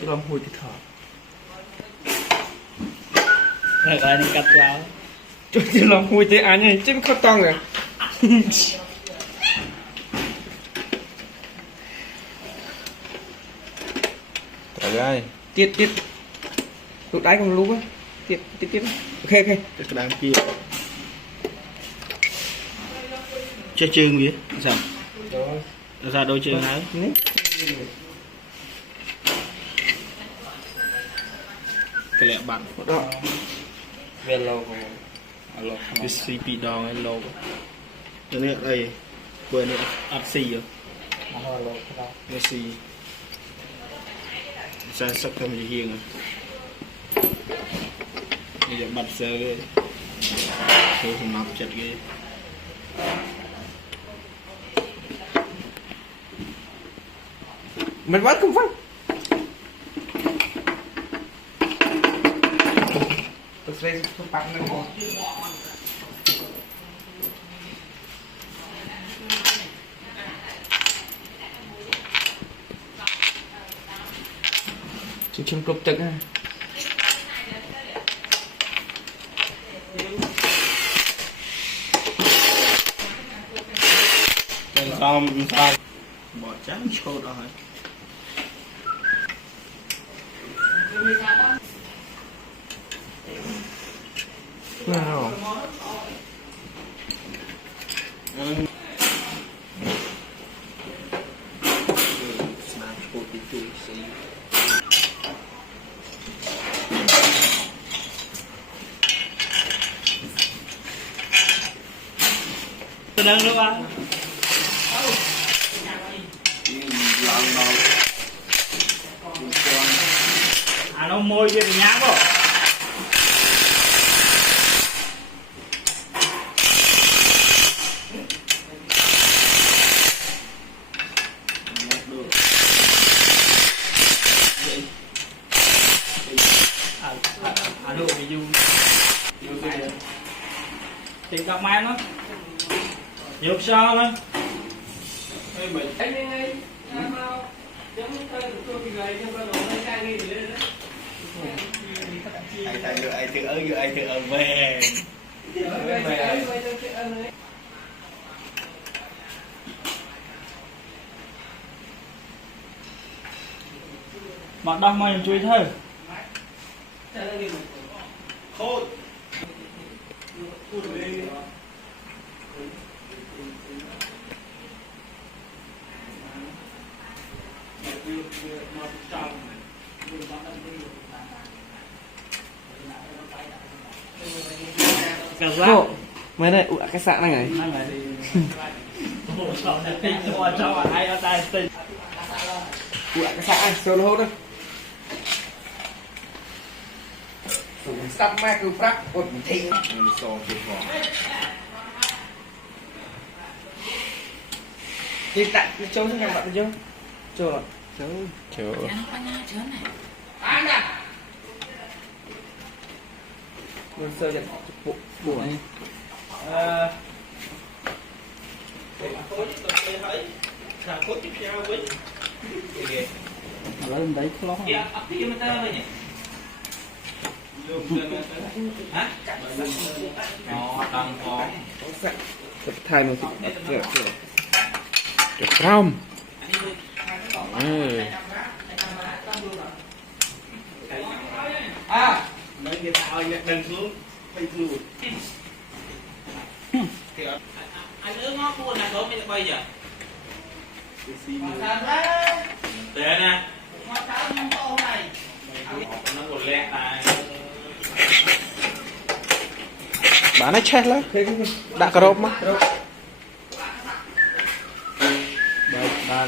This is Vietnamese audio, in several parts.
cho lòng hùi thì thở rồi gọi đi cặp chào cho lòng hùi thì anh này chứ không to rồi Trời ơi tiết tụi đáy còn lú á tiết ok cái đám kia chơi trường gì sao ra đôi trường hả cái lẹ bạn đó về lô cái CP đòn hay lô cái này đây quên này RC rồi Messi sao sắp không gì hiền rồi bây giờ bật sơ tôi không nằm chặt ghê mình vẫn không phân tôi sẽ không bắt nữa chỉ chung cụcตึกha xong bỏ trắng chốt rồi wow tôi đang đâu à nó môi kia thì nhá không độ bị du tìm cặp mai nó nhiều sao đó ai tự ở về bạn đang mày chui thôi khôi Cô, mấy này ủa cái sạn này này ủa cái sạn này solo hốt đây sắp mai cứ phát ột thị đi tại đi châu thế nào bạn đi châu châu à Trời mình sơ nhận bộ này lên đấy khó thay nó Trời không mấy người ta đừng xuống bay xuống anh ước ngó buồn này tối mới bay giờ thế nè nó một lẹ này Bạn ấy chết lắm Đã cà rộp mà Đà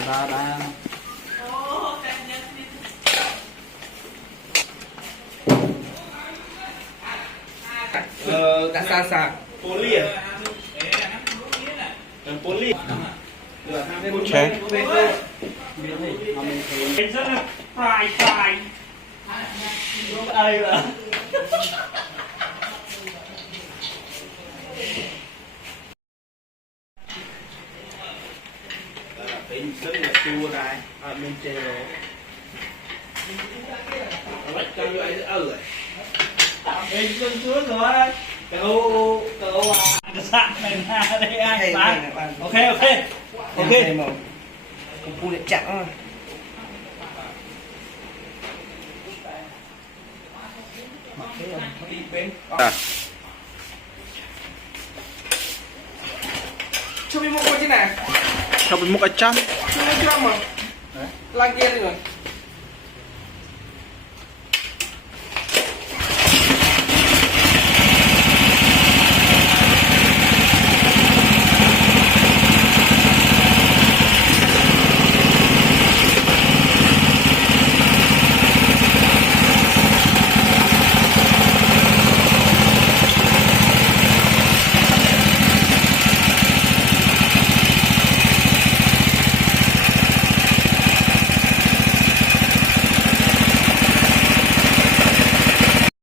đã xa xa poly poly Chết rất là fry ơi là tính rất là chua này bên trên đó cho như vậy rồi Ê, xuống xuống rồi cậu cái sạn này ra đây ai bán ok ok ok cũng phụ để chặn rồi cho mình một con chứ này cho bên mục ở trong cho mình cho mà lang kia rồi